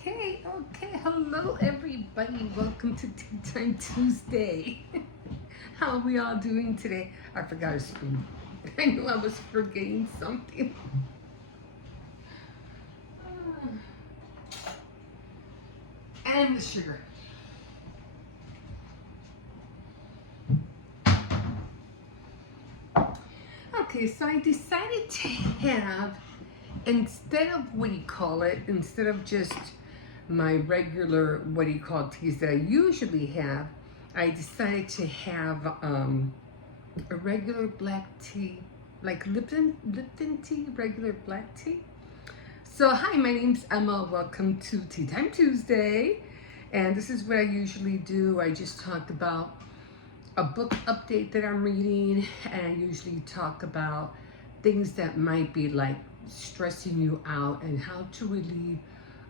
Okay, hello everybody. Welcome to Tea Time Tuesday. How are we all doing today? I forgot to screen. I knew I was forgetting something. And the sugar. Okay, so I decided to have, instead of instead of just my regular, teas that I usually have, I decided to have a regular black tea, like Lipton tea, regular black tea. So hi, my name's Emma. Welcome to Tea Time Tuesday. And this is what I usually do. I just talk about a book update that I'm reading, and I usually talk about things that might be like stressing you out and how to relieve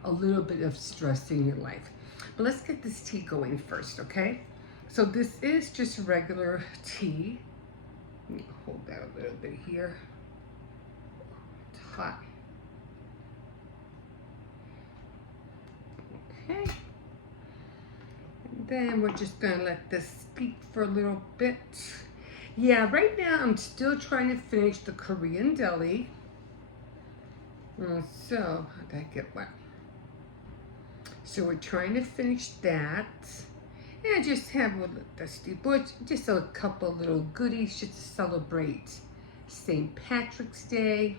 a little bit of stress in your life. But let's get this tea going first, okay? So this is just regular tea. Let me hold that a little bit here. It's hot. Okay. And then we're just gonna let this steep for a little bit. Yeah, right now I'm still trying to finish the Korean deli. So, how did I get wet? So we're trying to finish that. And I just have just a couple little goodies just to celebrate St. Patrick's Day.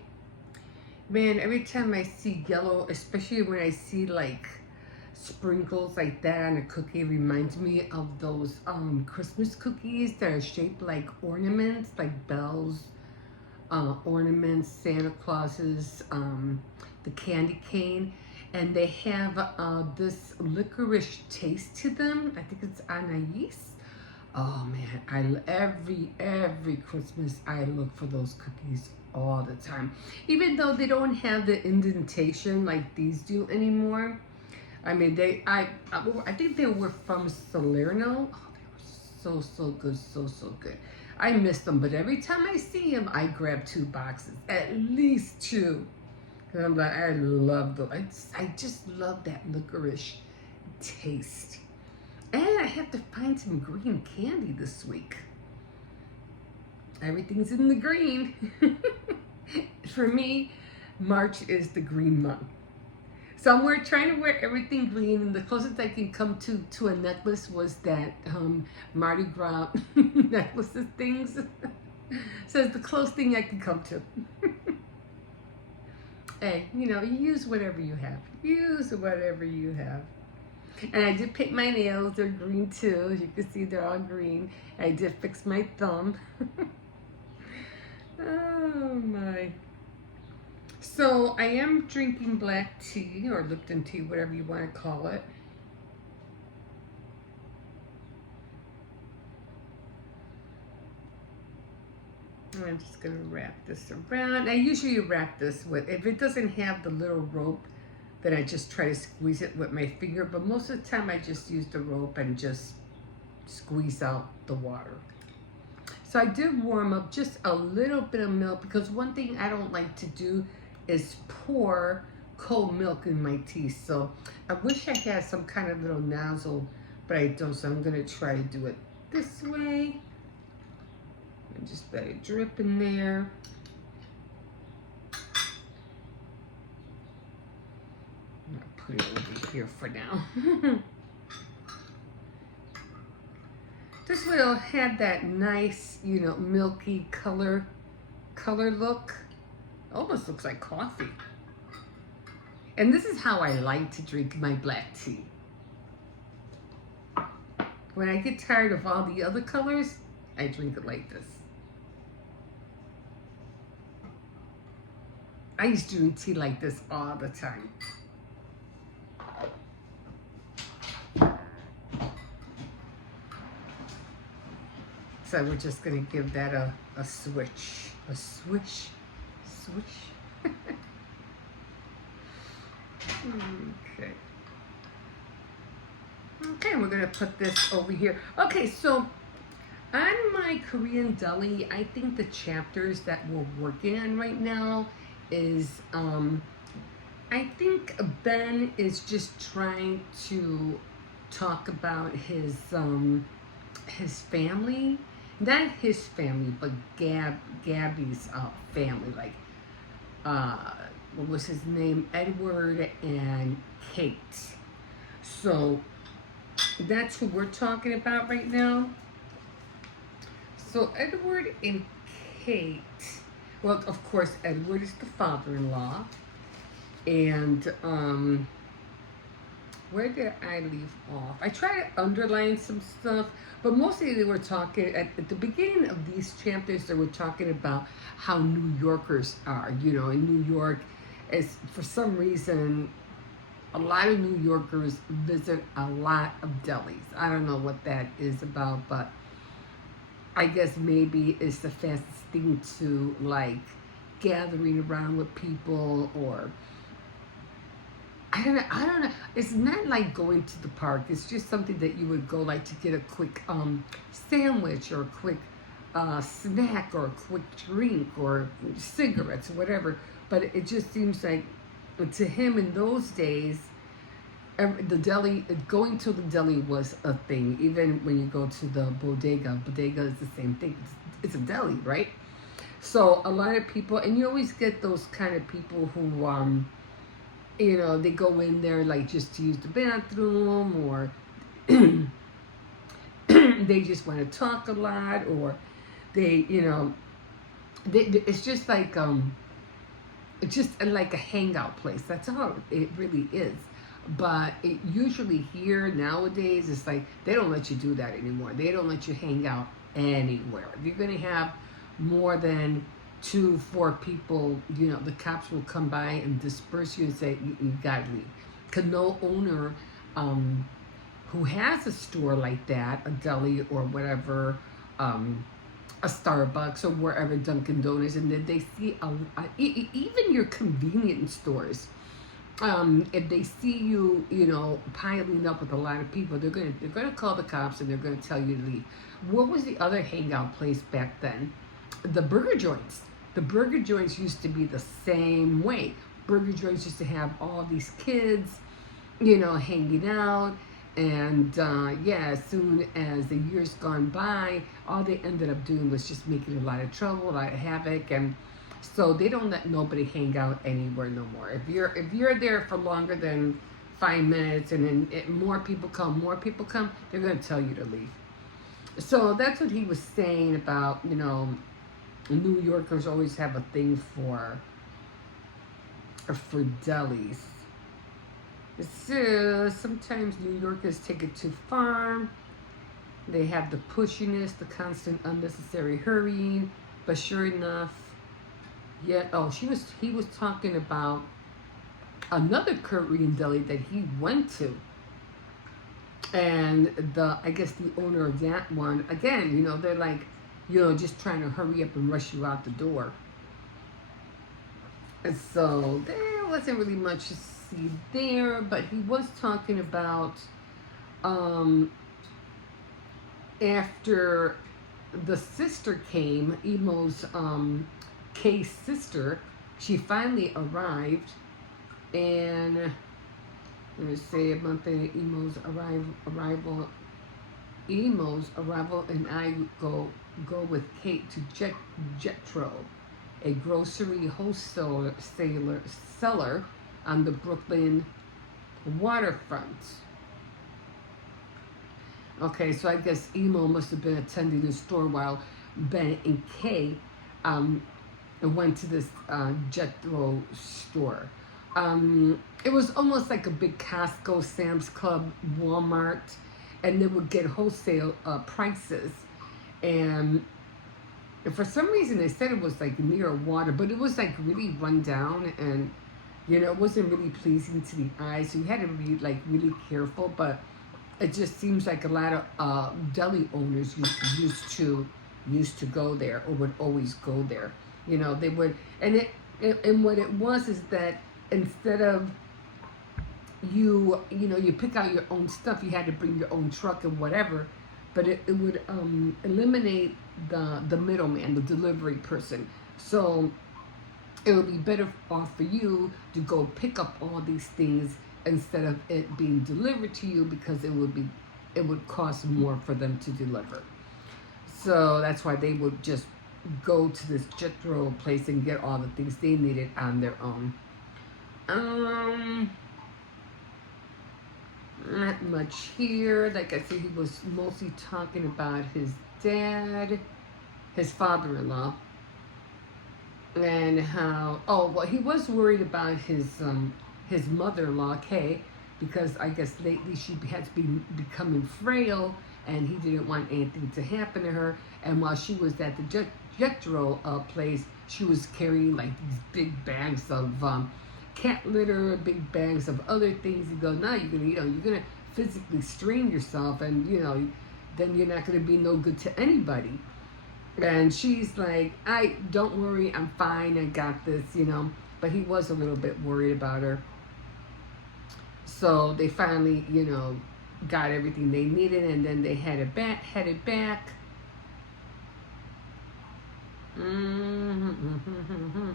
Man, every time I see yellow, especially when I see like sprinkles like that on a cookie, it reminds me of those Christmas cookies that are shaped like ornaments, like bells, ornaments, Santa Clauses, the candy cane, and they have this licorice taste to them. I think it's anais. Oh man, every Christmas I look for those cookies all the time, even though they don't have the indentation like these do anymore. I mean, I think they were from Salerno. Oh, they were so good, so good. I miss them, but every time I see them, I grab 2 boxes, at least 2. Cause I'm like, I love them. I just love that licorice taste. And I have to find some green candy this week. Everything's in the green. For me, March is the green month. So I'm trying to wear everything green, and the closest I can come to a necklace was that Mardi Gras necklaces things. So it's the closest thing I can come to. Hey, you use whatever you have. Use whatever you have. And I did paint my nails. They're green too. As you can see, they're all green. I did fix my thumb. Oh my. So I am drinking black tea or Lipton tea, whatever you want to call it. I'm just going to wrap this around. I usually wrap this with, if it doesn't have the little rope, then I just try to squeeze it with my finger. But most of the time I just use the rope and just squeeze out the water. So I did warm up just a little bit of milk, because one thing I don't like to do is pour cold milk in my tea. So I wish I had some kind of little nozzle, but I don't. So I'm going to try to do it this way. And just let it drip in there. I'm going to put it over here for now. This will have that nice, milky color look. Almost looks like coffee. And this is how I like to drink my black tea. When I get tired of all the other colors, I drink it like this. I used to drink tea like this all the time. So we're just gonna give that a switch. A swish. Swish. Okay. Okay, we're gonna put this over here. Okay, so on my Korean deli, I think the chapters that we're working on right now is I think Ben is just trying to talk about his family, not his family, but Gabby's family, like uh, what was his name, Edward and Kate. So that's who we're talking about right now. So Edward and Kate. Well, of course, Edward is the father-in-law, and where did I leave off? I tried to underline some stuff, but mostly they were talking at the beginning of these chapters. They were talking about how New Yorkers are. You know, in New York, is for some reason a lot of New Yorkers visit a lot of delis. I don't know what that is about, but I guess maybe it's the fastest thing to like gathering around with people, or I don't know. It's not like going to the park. It's just something that you would go like to get a quick sandwich or a quick snack or a quick drink or cigarettes or whatever. But it just seems like to him in those days, the deli, going to the deli was a thing. Even when you go to the bodega is the same thing. It's a deli, right? So a lot of people, and you always get those kind of people who you know, they go in there like just to use the bathroom, or they just want to talk a lot, or they, you know, it's just like it's just like a hangout place. That's all it really is. But it usually here nowadays, it's like they don't let you do that anymore. They don't let you hang out anywhere. If you're gonna have more than 2, 4 people, you know, the cops will come by and disperse you and say you gotta leave. Cause no owner who has a store like that, a deli or whatever, a Starbucks or wherever, Dunkin' Donuts, and then they see even your convenience stores. If they see you, you know, piling up with a lot of people, they're gonna call the cops and they're gonna tell you to leave. What was the other hangout place back then? The burger joints. The burger joints used to be the same way. Burger joints used to have all these kids, you know, hanging out. And yeah, as soon as the years gone by, all they ended up doing was just making a lot of trouble, a lot of havoc, and so they don't let nobody hang out anywhere no more. If you're there for longer than 5 minutes, and then more people come, they're gonna tell you to leave. So that's what he was saying about, you know, New Yorkers always have a thing for delis. So sometimes New Yorkers take it too far. They have the pushiness, the constant unnecessary hurrying. But sure enough, yeah. Oh, he was talking about another Korean deli that he went to, and I guess the owner of that one, again, you know, they're like, you know, just trying to hurry up and rush you out the door. And so there wasn't really much to see there, but he was talking about after the sister came, Emo's Kay's sister, she finally arrived, and let me say a month in Emo's arrival, and I go with Kate to Jetro, a grocery seller on the Brooklyn waterfront. Okay, so I guess Emo must have been attending the store while Ben and Kay went to this Jetro store. It was almost like a big Costco, Sam's Club, Walmart, and they would get wholesale prices. And for some reason, they said it was like near water, but it was like really run down, and you know, it wasn't really pleasing to the eye. So you had to be like really careful. But it just seems like a lot of deli owners used to go there, or would always go there. You know, they would, and what it was is that instead of you pick out your own stuff, you had to bring your own truck and whatever, but it would eliminate the middleman, the delivery person. So it would be better off for you to go pick up all these things instead of it being delivered to you, because it would cost more for them to deliver. So that's why they would just go to this Jethro place and get all the things they needed on their own. Not much here. Like I said, he was mostly talking about his dad, his father-in-law, and how, oh well, he was worried about his mother-in-law Kay, because I guess lately she had to be becoming frail, and he didn't want anything to happen to her. And while she was at the Jethro place, she was carrying like these big bags of cat litter, big bags of other things. You go, now you're gonna physically strain yourself, and then you're not gonna be no good to anybody. And she's like, I don't worry, I'm fine, I got this, But he was a little bit worried about her. So they finally, got everything they needed, and then they headed back.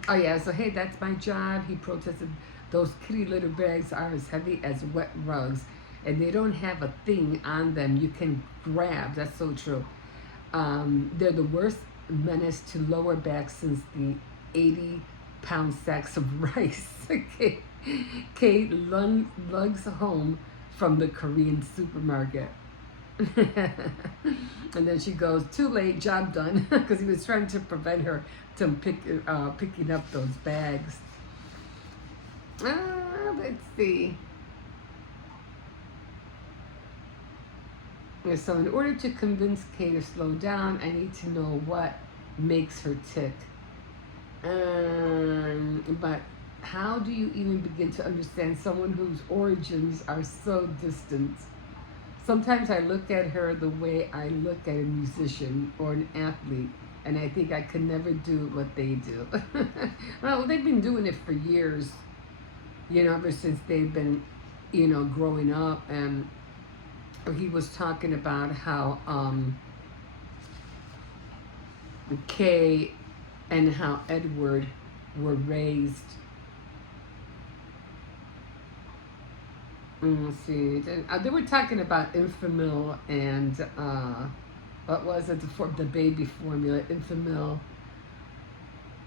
Oh yeah, so hey, that's my job. He protested. Those kitty litter bags are as heavy as wet rugs, and they don't have a thing on them you can grab. That's so true. They're the worst menace to lower back since the 80-pound sacks of rice. Kate lugs home from the Korean supermarket. And then she goes, too late, job done, because he was trying to prevent her from picking up those bags. Let's see. So in order to convince Kay to slow down, I need to know what makes her tick. But how do you even begin to understand someone whose origins are so distant? Sometimes I look at her the way I look at a musician or an athlete, and I think I could never do what they do. Well, they've been doing it for years, ever since they've been, growing up. And he was talking about how Kay and how Edward were raised. Let's see. They were talking about Enfamil and what was it? The baby formula, Enfamil.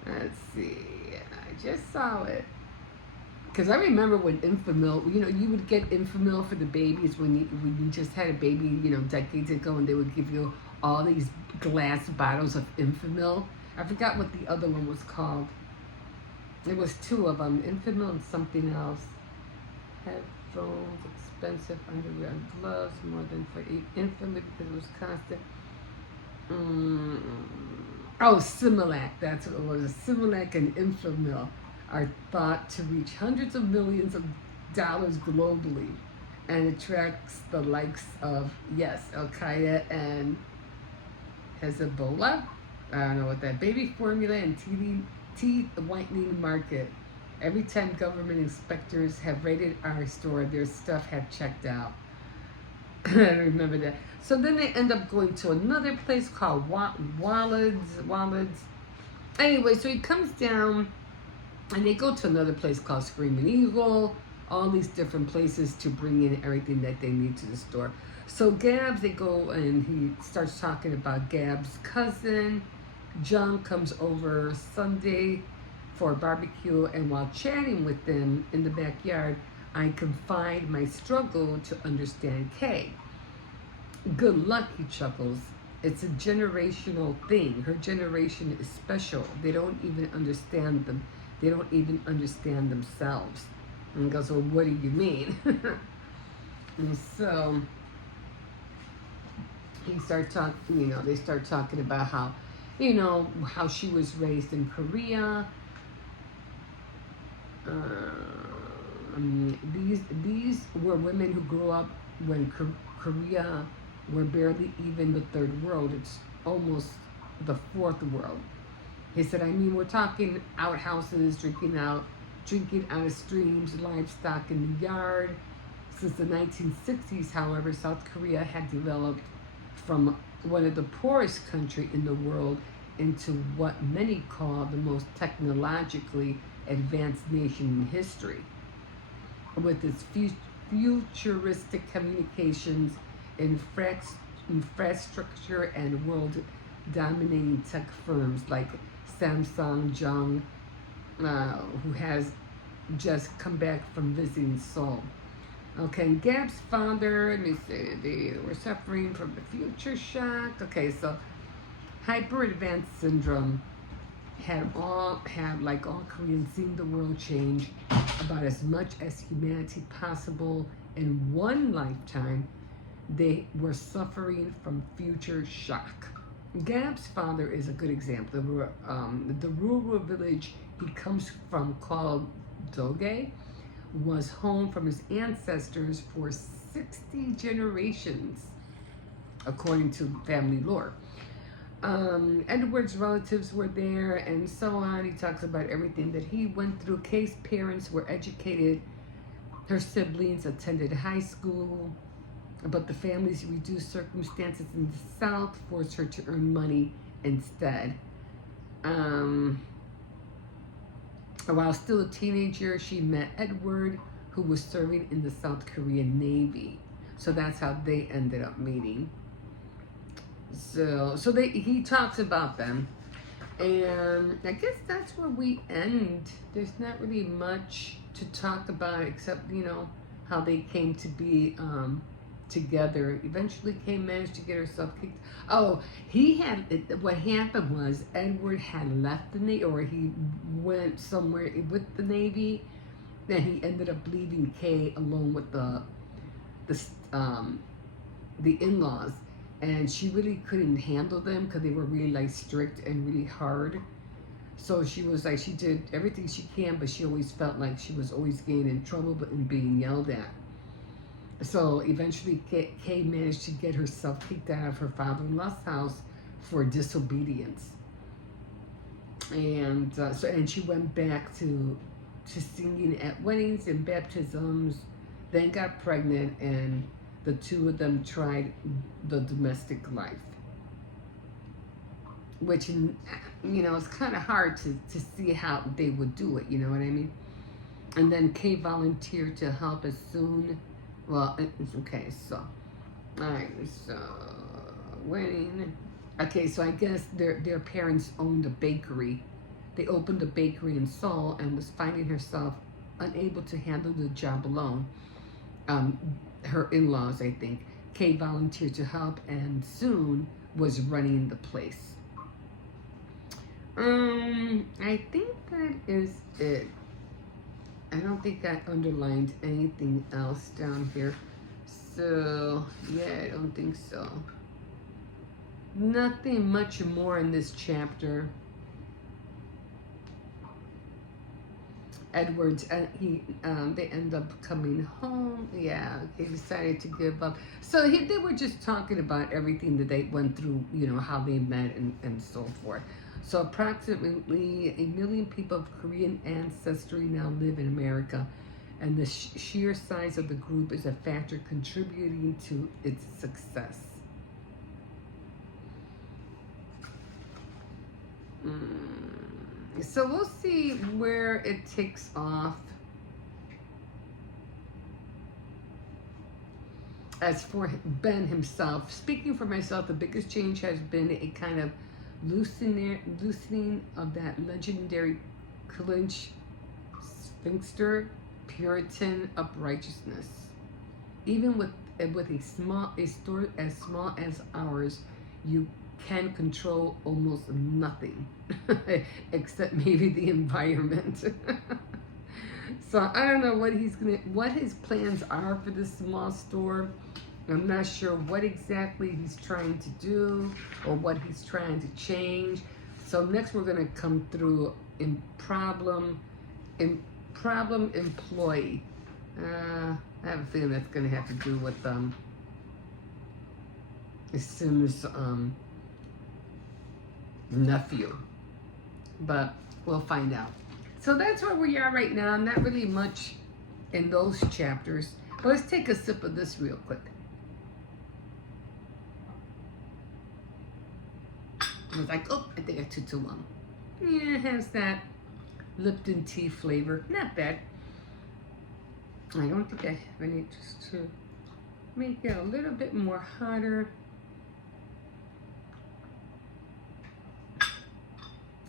Let's see. I just saw it. Because I remember when Enfamil, you would get Enfamil for the babies when you just had a baby, decades ago, and they would give you all these glass bottles of Enfamil. I forgot what the other one was called. There was two of them, Enfamil and something else. Headphones, expensive underwear and gloves, more than for Enfamil because it was constant. Oh, Similac, that's what it was. Similac and Enfamil are thought to reach hundreds of millions of dollars globally, and attracts the likes of, yes, Al-Qaeda and Hezbollah. I don't know what that. Baby formula and teeth whitening market. Every time government inspectors have raided our store, their stuff have checked out. I remember that. So then they end up going to another place called Wallad's. Anyway, so he comes down, and they go to another place called Screaming Eagle, all these different places to bring in everything that they need to the store. So Gabs, they go, and he starts talking about Gab's cousin. John comes over Sunday for a barbecue, and while chatting with them in the backyard, I confide my struggle to understand Kay. Good luck, he chuckles. It's a generational thing. Her generation is special. They don't even understand them. They don't even understand themselves. And he goes, well, what do you mean? And so he starts talking, they start talking about how, how she was raised in Korea. These were women who grew up when Korea were barely even the third world. It's almost the fourth world. He said, we're talking outhouses, drinking out of streams, livestock in the yard. Since the 1960s, however, South Korea had developed from one of the poorest countries in the world into what many call the most technologically advanced nation in history, with its futuristic communications, infrastructure, and world dominating tech firms like Samsung Jung, who has just come back from visiting Seoul. Okay, Gap's founder, let me see, they were suffering from the future shock. Okay, so hyper advanced syndrome had like all Koreans seen the world change about as much as humanity possible in one lifetime. They were suffering from future shock. Gap's father is a good example. The rural village he comes from, called Doge, was home from his ancestors for 60 generations, according to family lore. Edward's relatives were there, and so on. He talks about everything that he went through. Kay's parents were educated. Her siblings attended high school, but the family's reduced circumstances in the South forced her to earn money instead. While still a teenager, she met Edward, who was serving in the South Korean Navy. So that's how they ended up meeting. So he talks about them, and I guess that's where we end. There's not really much to talk about except, how they came to be together. Eventually, Kay managed to get herself kicked. Oh, what happened was Edward had left the Navy, or he went somewhere with the Navy. Then he ended up leaving Kay alone with the in-laws, and she really couldn't handle them because they were really like strict and really hard. So she was like, she did everything she can, but she always felt like she was always getting in trouble and being yelled at. So eventually Kay managed to get herself kicked out of her father-in-law's house for disobedience. And and she went back to singing at weddings and baptisms, then got pregnant, and the two of them tried the domestic life, which, it's kind of hard to see how they would do it, you know what I mean? And then Kay volunteered to help as soon, okay, so, all right, so, wedding. Okay, so I guess their parents owned a bakery. They opened a bakery in Seoul and was finding herself unable to handle the job alone. Her in-laws, I think. Kay volunteered to help and soon was running the place. I think that is it. I don't think I underlined anything else down here. So, yeah, I don't think so. Nothing much more in this chapter. Edwards, they end up coming home. Yeah, they decided to give up. So they were just talking about everything that they went through, how they met and so forth. So approximately 1 million people of Korean ancestry now live in America, and the sheer size of the group is a factor contributing to its success. So we'll see where it takes off. As for Ben himself, speaking for myself, the biggest change has been a kind of loosening of that legendary clinch sphinxter Puritan uprightness. Even with a store as small as ours, you can control almost nothing except maybe the environment. So I don't know what his plans are for this small store. I'm not sure what exactly he's trying to do or what he's trying to change. So next we're gonna come through in problem employee. I have a feeling that's gonna have to do with Sim's nephew, but we'll find out. So that's where we are right now. Not really much in those chapters, but let's take a sip of this real quick. I was like, oh, I think I took too long. Yeah, it has that Lipton tea flavor. Not bad. I don't think I have any, just to make it a little bit more hotter.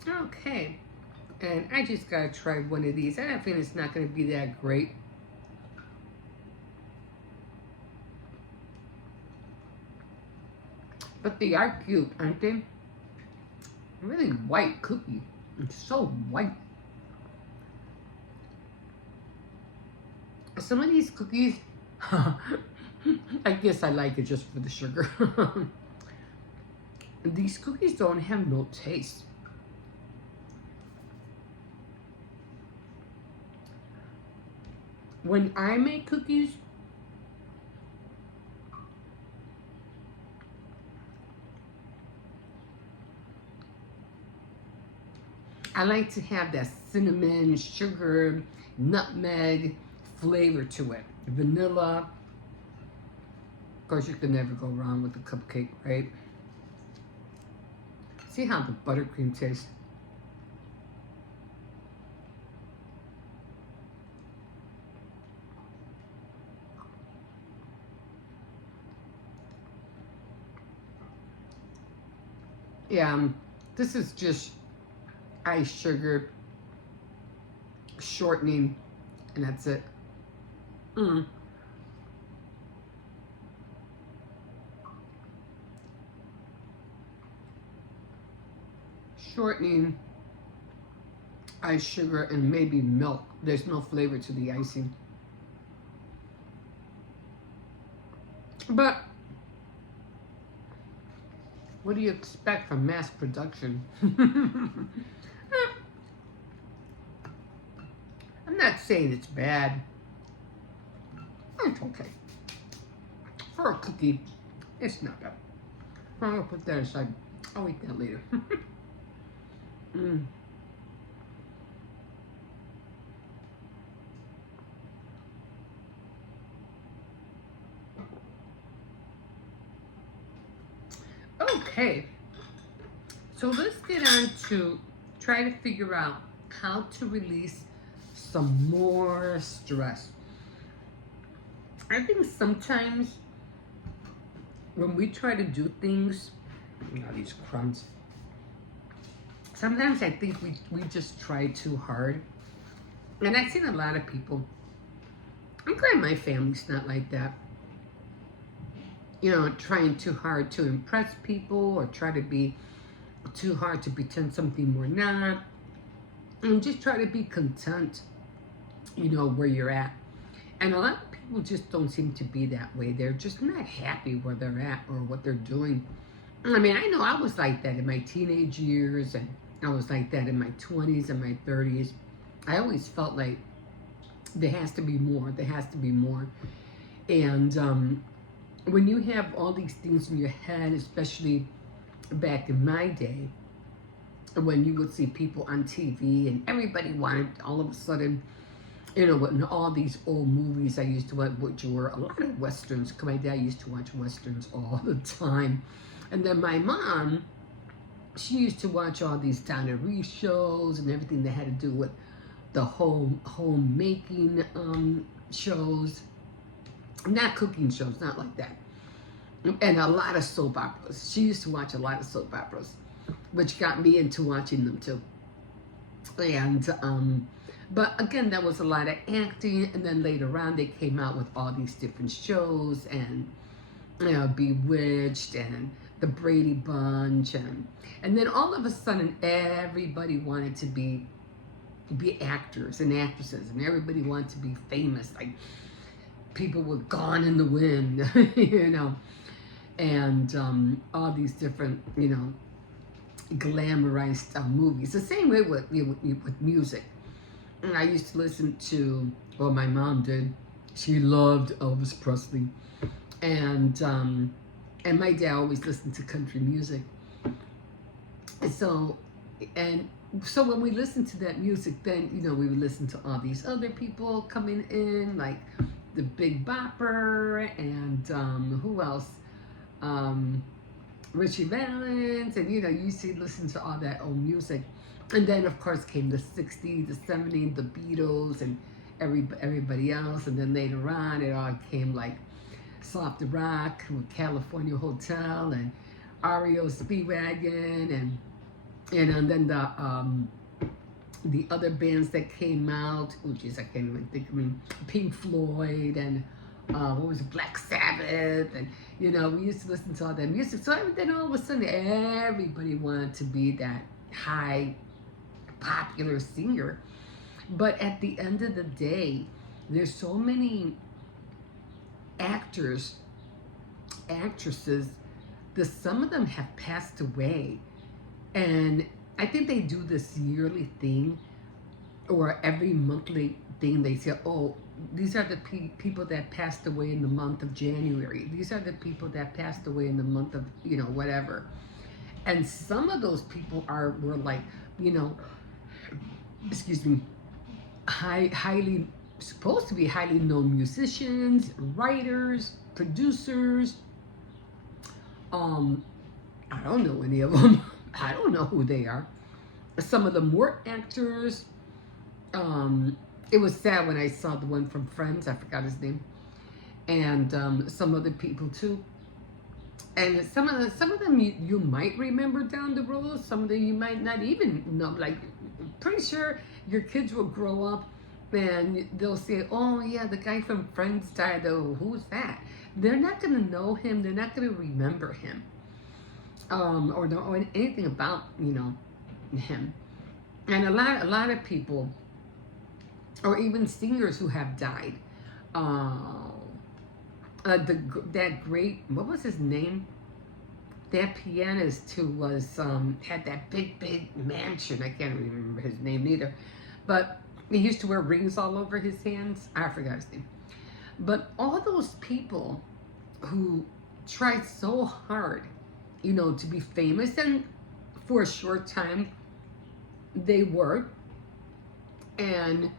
Okay. And I just gotta try one of these. I think it's not gonna be that great. But they are cute, aren't they? Really white cookie. It's so white. Some of these cookies, I guess I like it just for the sugar. These cookies don't have no taste. When I make cookies, I like to have that cinnamon, sugar, nutmeg flavor to it. Vanilla. Of course, you can never go wrong with a cupcake, right? See how the buttercream tastes? Yeah, this is just ice sugar, shortening, and that's it. Shortening, ice sugar, and maybe milk. There's no flavor to the icing. But what do you expect from mass production? I'm not saying it's bad. It's okay. For a cookie, it's not bad. I'm gonna put that aside. I'll eat that later. Okay, so let's get on to try to figure out how to release some more stress. I think sometimes when we try to do things, these crumbs, sometimes I think we just try too hard. And I've seen a lot of people, I'm glad my family's not like that. You know, trying too hard to impress people or try to be too hard to pretend something we're not. And just try to be content, you know, where you're at. And a lot of people just don't seem to be that way. They're just not happy where they're at or what they're doing. I mean, I know I was like that in my teenage years, and I was like that in my 20s and my 30s. I always felt like there has to be more. There has to be more. And when you have all these things in your head, especially back in my day, when you would see people on TV and everybody wanted all of a sudden, you know, in all these old movies I used to watch, which were a lot of Westerns, because my dad used to watch Westerns all the time. And then my mom, she used to watch all these Donna Reese shows and everything that had to do with the homemaking shows. Not cooking shows, not like that. And a lot of soap operas. She used to watch a lot of soap operas, which got me into watching them too. And but again, that was a lot of acting. And then later on, they came out with all these different shows, and you know, Bewitched and the Brady Bunch, and then all of a sudden, everybody wanted to be actors and actresses, and everybody wanted to be famous, like people were Gone in the Wind, you know, and all these different, you know, glamorized movies. The same way with music. And I used to listen to, well, my mom did. She loved Elvis Presley, and my dad always listened to country music. So when we listened to that music, then, you know, we would listen to all these other people coming in, like the Big Bopper, and who else? Richie Valens, and you know, you used to listen to all that old music. And then, of course, came the 60s, the 70s, the Beatles, and everybody else. And then later on, it all came like Soft Rock with California Hotel and REO Speedwagon, and then the other bands that came out, which is I can't even think. I mean, Pink Floyd and what was it, Black Sabbath, and you know, we used to listen to all that music. So then all of a sudden, everybody wanted to be that high popular singer. But at the end of the day, there's so many actors, actresses, that some of them have passed away, and I think they do this yearly thing or every monthly thing. They say, oh, these are the people that passed away in the month of January. These are the people that passed away in the month of, you know, whatever. And some of those people were like, you know, excuse me, highly supposed to be highly known musicians, writers, producers. I don't know any of them. I don't know who they are. Some of them were actors. It was sad when I saw the one from Friends. I forgot his name, and some other people too. And some of them you might remember down the road. Some of them you might not even know. Like, pretty sure your kids will grow up and they'll say, "Oh yeah, the guy from Friends died. Oh, who's that?" They're not gonna know him. They're not gonna remember him, or know anything about, you know, him. And a lot of people, or even singers who have died. That great, what was his name? That pianist who was had that big mansion. I can't remember his name either, but he used to wear rings all over his hands. I forgot his name. But all those people who tried so hard, you know, to be famous, and for a short time they were, and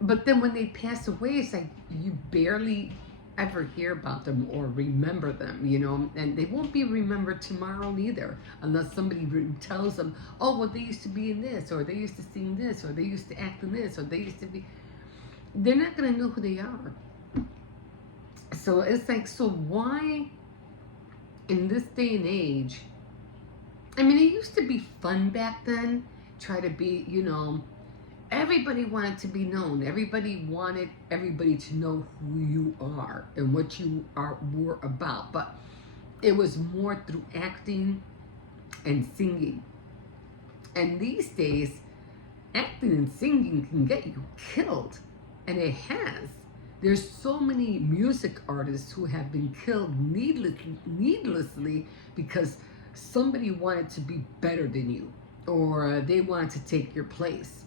but then when they pass away, it's like you barely ever hear about them or remember them, you know, and they won't be remembered tomorrow either, unless somebody tells them, oh, well, they used to be in this, or they used to sing this, or they used to act in this, or they used to be. They're not going to know who they are. So it's like, so why in this day and age, I mean, it used to be fun back then, try to be, you know, everybody wanted to be known. Everybody wanted everybody to know who you are and what you were about. But it was more through acting and singing. And these days, acting and singing can get you killed. And it has. There's so many music artists who have been killed needlessly because somebody wanted to be better than you, or they wanted to take your place.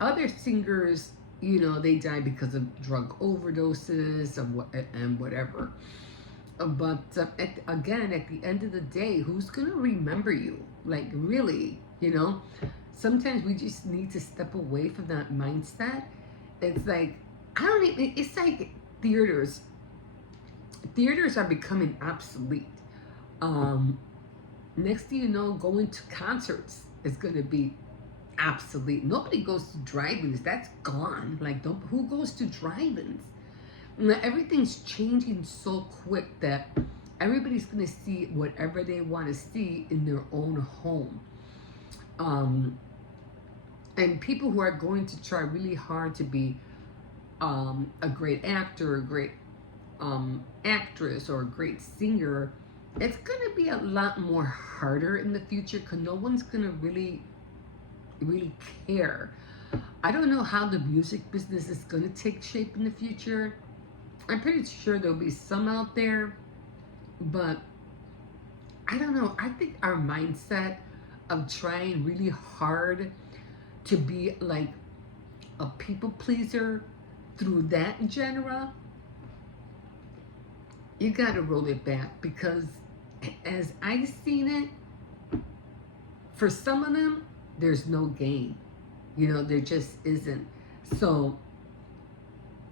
Other singers, you know, they die because of drug overdoses and whatever. But again, at the end of the day, who's gonna remember you? Like, really, you know? Sometimes we just need to step away from that mindset. It's like, I don't even, it's like theaters. Theaters are becoming obsolete. Next thing you know, going to concerts is gonna be obsolete. Nobody goes to drive-ins. That's gone. Like, who goes to drive-ins? Everything's changing so quick that everybody's going to see whatever they want to see in their own home. And people who are going to try really hard to be a great actor, a great actress, or a great singer, it's going to be a lot more harder in the future because no one's going to really care. I don't know how the music business is going to take shape in the future. I'm pretty sure there'll be some out there, but I don't know. I think our mindset of trying really hard to be like a people pleaser through that genre, you got to roll it back, because as I've seen it, for some of them, there's no gain. You know, there just isn't. So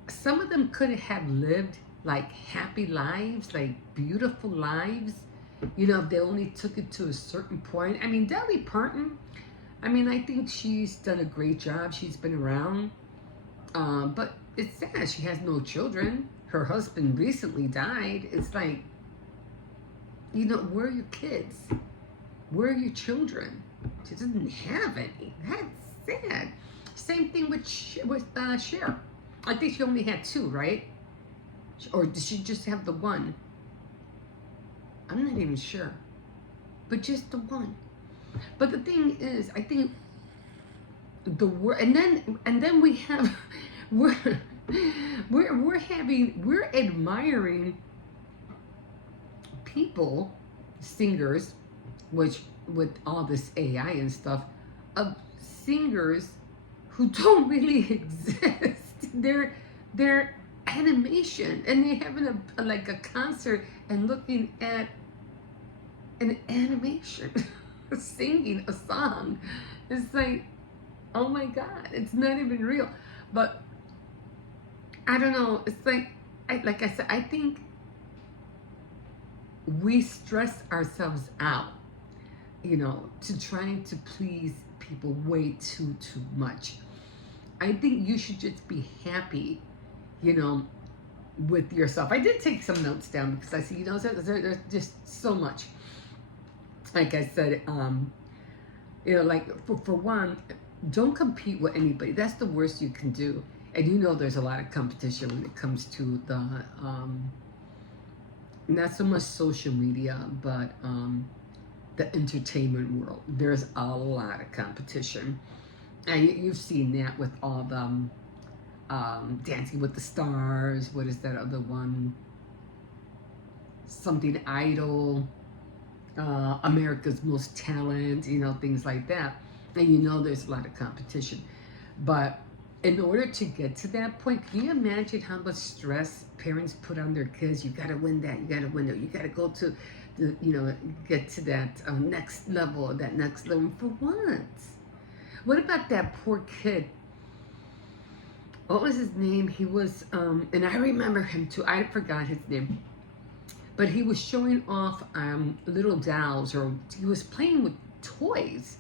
some of them could have lived like happy lives, like beautiful lives. You know, if they only took it to a certain point. I mean, Dolly Parton, I mean, I think she's done a great job. She's been around. But it's sad. She has no children. Her husband recently died. It's like, you know, where are your kids? Where are your children? She doesn't have any. That's sad. Same thing with Cher. I think she only had 2, right? Or did she just have the one? I'm not even sure. But just the one. But the thing is, I think the word, and then we have, we're admiring people, singers, which with all this AI and stuff, of singers who don't really exist. They're animation, and they're having like a concert and looking at an animation, singing a song. It's like, oh my God, it's not even real. But I don't know. It's like, like I said, I think we stress ourselves out, you know, to trying to please people way too much. I think you should just be happy, you know, with yourself. I did take some notes down because I see, you know, there's just so much. Like I said, you know, like for one, don't compete with anybody. That's the worst you can do. And you know, there's a lot of competition when it comes to the not so much social media, but the entertainment world. There's a lot of competition, and you've seen that with all the Dancing with the Stars. What is that other one? Something Idol. America's Most Talent, you know, things like that. And you know there's a lot of competition. But in order to get to that point, can you imagine how much stress parents put on their kids? You got to win that, you got to win that, you got to go to the, you know, get to that next level, for what? What about that poor kid? What was his name? He was, and I remember him too, I forgot his name. But he was showing off little dolls, or he was playing with toys,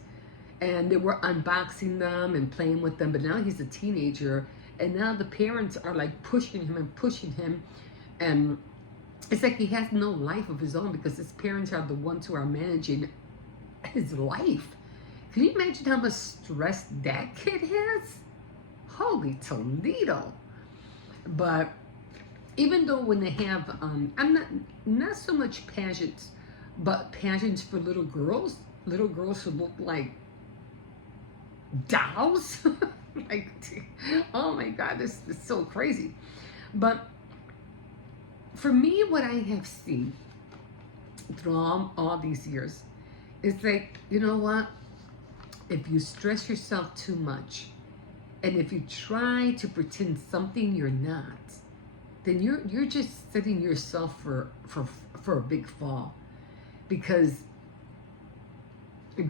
and they were unboxing them and playing with them. But now he's a teenager, and now the parents are like pushing him, and it's like he has no life of his own because his parents are the ones who are managing his life. Can you imagine how much stress that kid has? Holy Toledo! But even though when they have, I'm not so much pageants, but pageants for little girls who look like dolls. Like, oh my God, this is so crazy. But for me, what I have seen through all these years is like, you know what? If you stress yourself too much, and if you try to pretend something you're not, then you're just setting yourself for a big fall. Because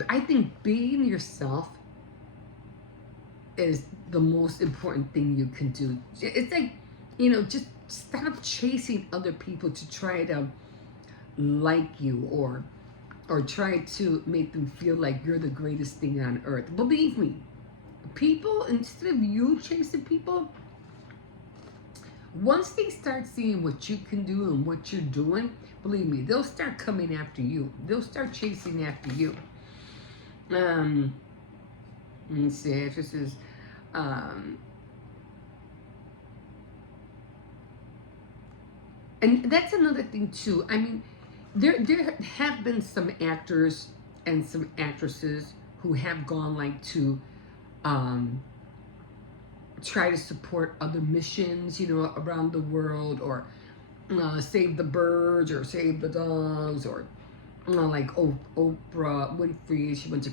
I think being yourself is the most important thing you can do. It's like, you know, just stop chasing other people to try to like you, or try to make them feel like you're the greatest thing on earth. Believe me, people, instead of you chasing people, once they start seeing what you can do and what you're doing, believe me, they'll start coming after you. They'll start chasing after you. Let me see if this is, and that's another thing too. I mean, there have been some actors and some actresses who have gone like to try to support other missions, you know, around the world, or save the birds, or save the dogs, or like Oprah Winfrey. She went to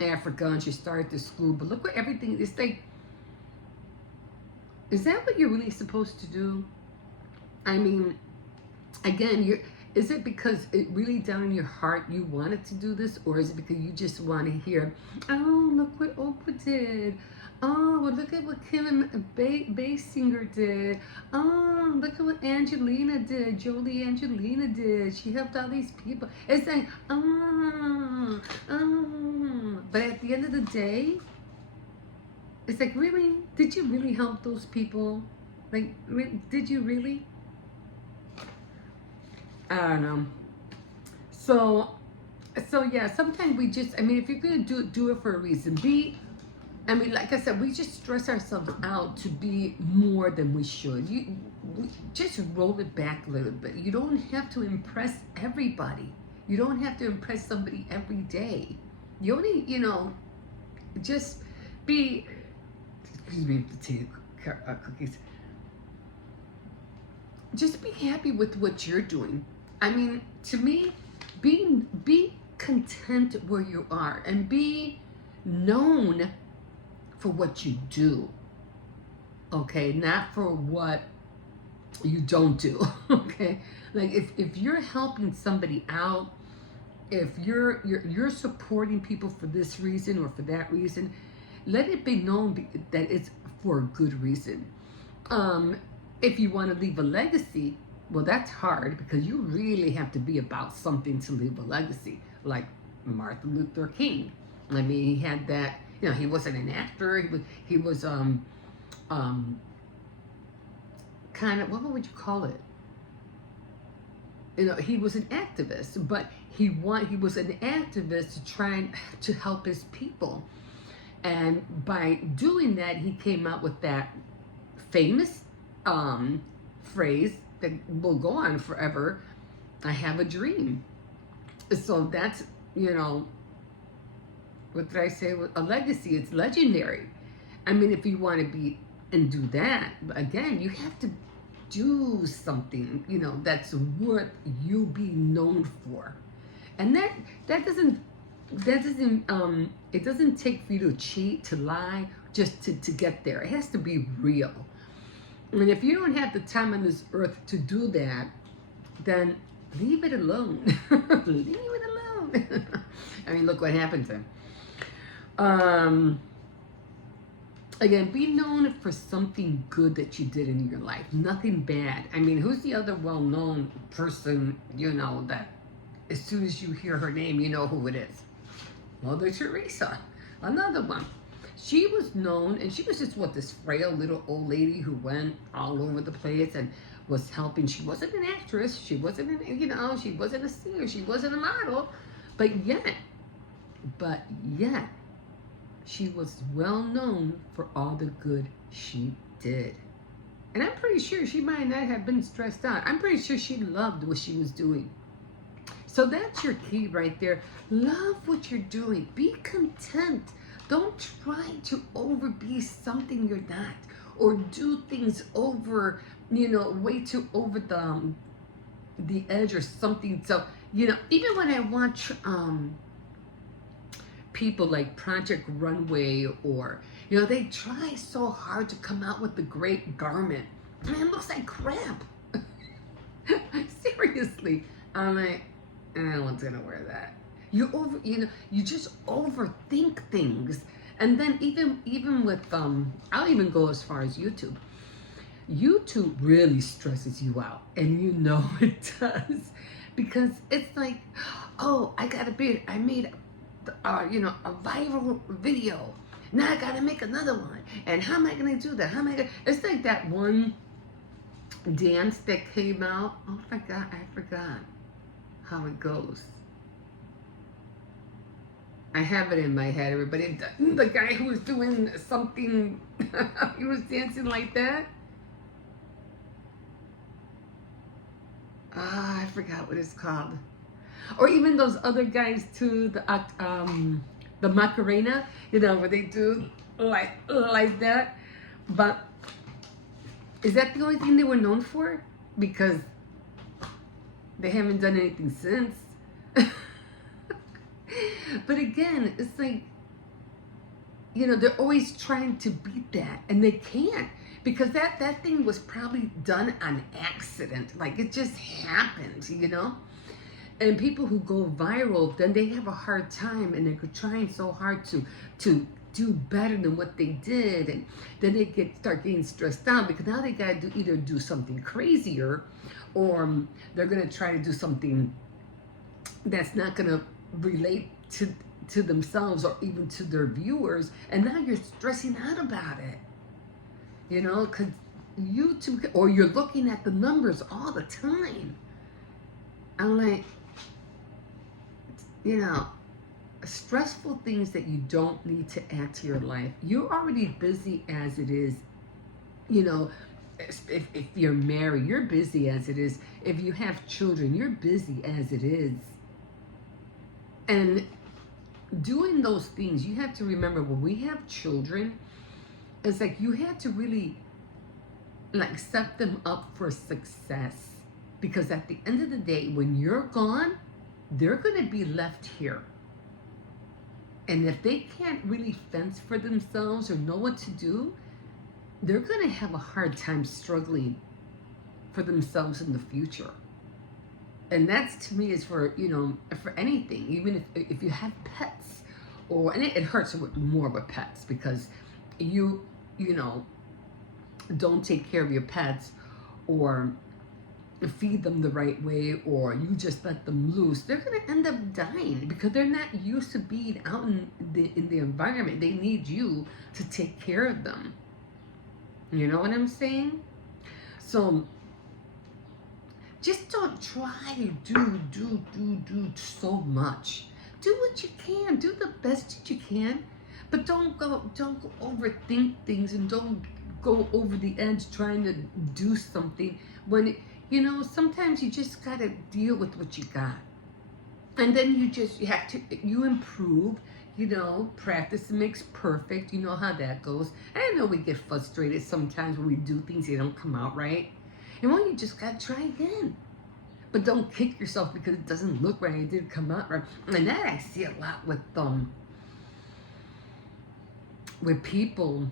Africa and she started this school. But look what everything is like. Is that what you're really supposed to do? I mean, again, is it because it really down in your heart you wanted to do this, or is it because you just want to hear, oh, look what Oprah did, Oh, well, look at what Kim Basinger did. Oh, look at what Angelina did. Jolie Angelina did. She helped all these people. It's like, but at the end of the day, it's like, really? Did you really help those people? Like, did you really? I don't know. So yeah, sometimes we just, I mean, if you're gonna do it for a reason. I mean, like I said, we just stress ourselves out to be more than we should. We just roll it back a little bit. You don't have to impress everybody. You don't have to impress somebody every day. You only, just be, excuse me, the tea, cookies. Just be happy with what you're doing. I mean, to me, be content where you are and be known for what you do. Okay, not for what you don't do. Okay, like if you're helping somebody out, if you're supporting people for this reason or for that reason, let it be known that it's for a good reason. If you want to leave a legacy, well, that's hard because you really have to be about something to leave a legacy. Like Martin Luther King. I mean, he had that. He wasn't an actor. He was kind of, what would you call it? He was an activist, but he was an activist to try to help his people. And by doing that, he came out with that famous phrase that will go on forever. I have a dream. So that's, what did I say? A legacy. It's legendary. I mean, if you want to be and do that, again, you have to do something, that's worth you being known for. And that doesn't it doesn't take for you to cheat, to lie, just to get there. It has to be real. And if you don't have the time on this earth to do that, then leave it alone. Leave it alone. I mean, look what happened to him. Again, be known for something good that you did in your life. Nothing bad. I mean, who's the other well-known person, that as soon as you hear her name, you know who it is? Mother Teresa. Another one. She was known, and she was just, this frail little old lady who went all over the place and was helping. She wasn't an actress. She wasn't, she wasn't a singer. She wasn't a model. But yet, she was well known for all the good she did. And I'm pretty sure she might not have been stressed out. I'm pretty sure she loved what she was doing. So that's your key right there. Love what you're doing. Be content. Don't try to be something you're not, or do things over, way too over the edge or something. So, even when I watch people like Project Runway, or they try so hard to come out with the great garment. Man, it looks like crap. Seriously, I'm like, no one's gonna wear that. You just overthink things. And then even with I'll even go as far as YouTube. YouTube really stresses you out, and it does, because it's like, oh, I made a viral video. Now I gotta make another one. And how am I gonna do that? It's like that one dance that came out. Oh, I forgot how it goes. I have it in my head, everybody. The guy who was doing something, he was dancing like that. I forgot what it's called. Or even those other guys too, the Macarena, where they do like that. But is that the only thing they were known for? Because they haven't done anything since. But again, it's like, they're always trying to beat that, and they can't, because that thing was probably done on accident. Like, it just happened, And people who go viral, then they have a hard time, and they're trying so hard to do better than what they did, and then they start getting stressed out because now they got to either do something crazier, or they're going to try to do something that's not going to relate to themselves or even to their viewers, and now you're stressing out about it, you know, because YouTube, or you're looking at the numbers all the time. I'm like, you know, stressful things that you don't need to add to your life. You're already busy as it is. You know, if you're married, you're busy as it is. If you have children, you're busy as it is. And doing those things, you have to remember, when we have children, it's like you have to really like set them up for success, because at the end of the day, when you're gone, they're going to be left here. And if they can't really fence for themselves or know what to do, they're going to have a hard time struggling for themselves in the future. And that's, to me, is for, you know, for anything, even if you have pets, or, and it hurts more with pets, because you know, don't take care of your pets, or feed them the right way, or you just let them loose, they're going to end up dying because they're not used to being out in the environment. They need you to take care of them. You know what I'm saying? So just don't try to do so much. Do what you can. Do the best that you can, but don't go overthink things, and don't go over the edge trying to do something when you know, sometimes you just got to deal with what you got. And then you improve, you know, practice makes perfect. You know how that goes. And I know we get frustrated sometimes when we do things that don't come out right. And well, you just got to try again. But don't kick yourself because it doesn't look right, it didn't come out right. And that I see a lot with people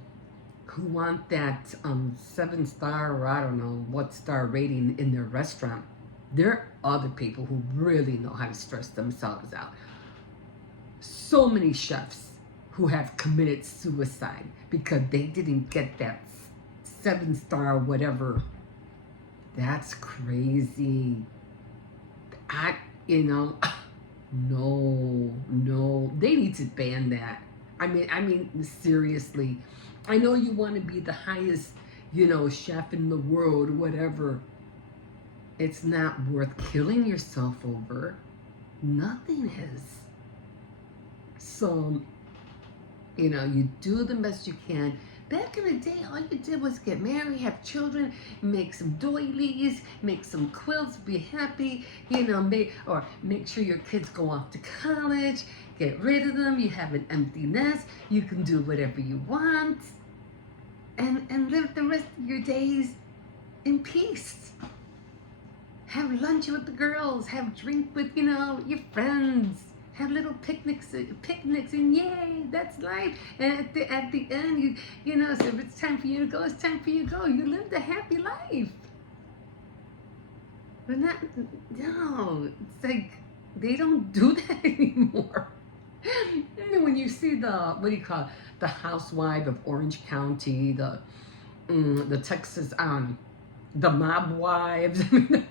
who want that 7-star, or I don't know what star rating in their restaurant. There are other people who really know how to stress themselves out. So many chefs who have committed suicide because they didn't get that 7-star whatever. That's crazy. No, they need to ban that. I mean, seriously. I know you want to be the highest, you know, chef in the world, whatever. It's not worth killing yourself over. Nothing is. So, you know, you do the best you can. Back in the day, all you did was get married, have children, make some doilies, make some quilts, be happy, you know, make sure your kids go off to college, get rid of them, you have an empty nest, you can do whatever you want, and live the rest of your days in peace. Have lunch with the girls, have drink with, you know, your friends. Have little picnics, and yay, that's life. And at the end, you know, so if it's time for you to go, it's time for you to go. You lived a happy life. But no, it's like they don't do that anymore. And when you see the the housewife of Orange County, the Texas the mob wives. I mean,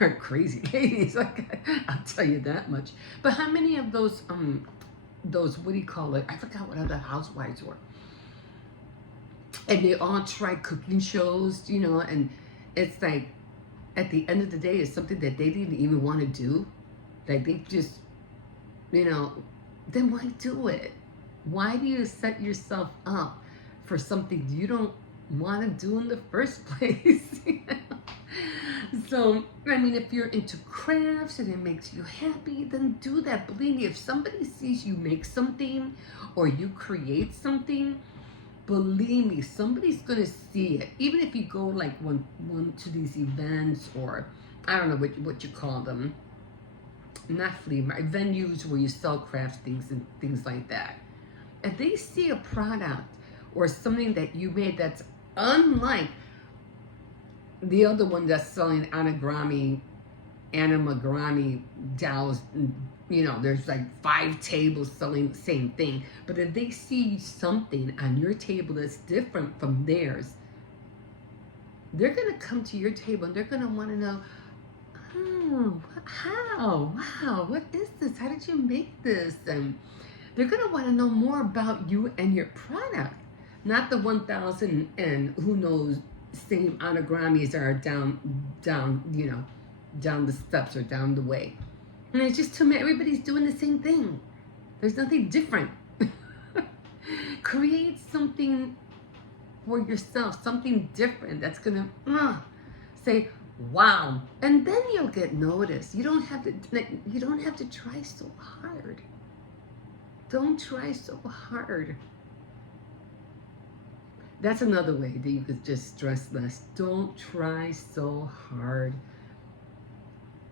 are crazy ladies, like, I'll tell you that much. But how many of those what do you call it? I forgot what other housewives were. And they all try cooking shows, you know, and it's like, at the end of the day, it's something that they didn't even want to do. Like, they just, you know, then why do it? Why do you set yourself up for something you don't want to do in the first place? You know? So, I mean, if you're into crafts and it makes you happy, then do that. Believe me, if somebody sees you make something or you create something, believe me, somebody's going to see it. Even if you go like one to these events, or I don't know what you call them, not flea market, venues where you sell craft things and things like that. If they see a product or something that you made that's unlike the other one that's selling Anagrammy Anna Magrani dolls, you know, there's like 5 tables selling the same thing. But if they see something on your table that's different from theirs, they're going to come to your table and they're going to want to know, oh, how? Wow, what is this? How did you make this? And they're going to want to know more about you and your product, not the 1,000 and who knows same anagramis are down, you know, down the steps or down the way. And it's just too many. Everybody's doing the same thing. There's nothing different. Create something for yourself, something different that's gonna say, wow, and then you'll get noticed. You don't have to try so hard. Don't try so hard. That's another way that you could just stress less. Don't try so hard.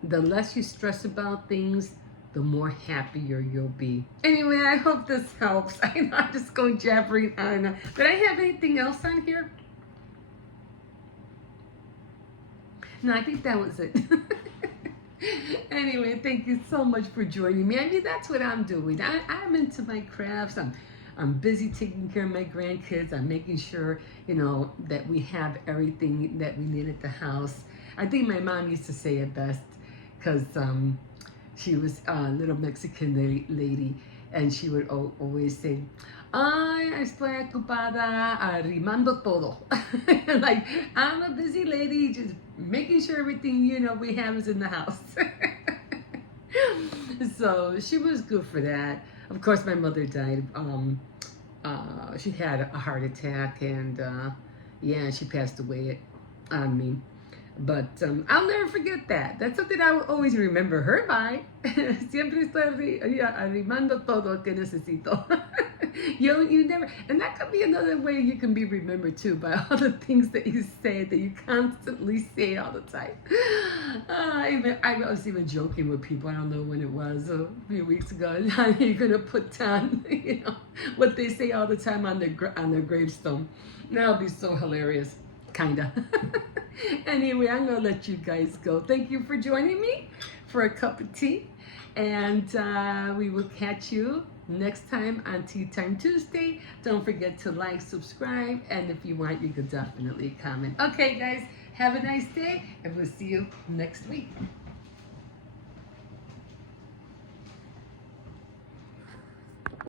The less you stress about things, the more happier you'll be. Anyway, I hope this helps. I know I'm just going jabbering on. Did I have anything else on here? No, I think that was it. Anyway, thank you so much for joining me. I mean, that's what I'm doing. I'm into my crafts. I'm busy taking care of my grandkids. I'm making sure, you know, that we have everything that we need at the house. I think my mom used to say it best, because she was a little Mexican lady, and she would always say, ay, estoy ocupada arrimando todo. Like, I'm a busy lady, just making sure everything, you know, we have is in the house. So she was good for that. Of course, my mother died. She had a heart attack, and yeah, she passed away on me. But I'll never forget that. That's something I will always remember her by. Siempre estoy arrimando todo lo que necesito. You never, and that could be another way you can be remembered too, by all the things that you say, that you constantly say all the time. I was even joking with people. I don't know when it was, a few weeks ago. You're gonna put down, you know, what they say all the time on their gravestone. That'll be so hilarious, kinda. Anyway, I'm gonna let you guys go. Thank you for joining me for a cup of tea, and we will catch you next time on Tea Time Tuesday. Don't forget to like, subscribe, and if you want, you can definitely comment. Okay, guys, have a nice day, and we'll see you next week.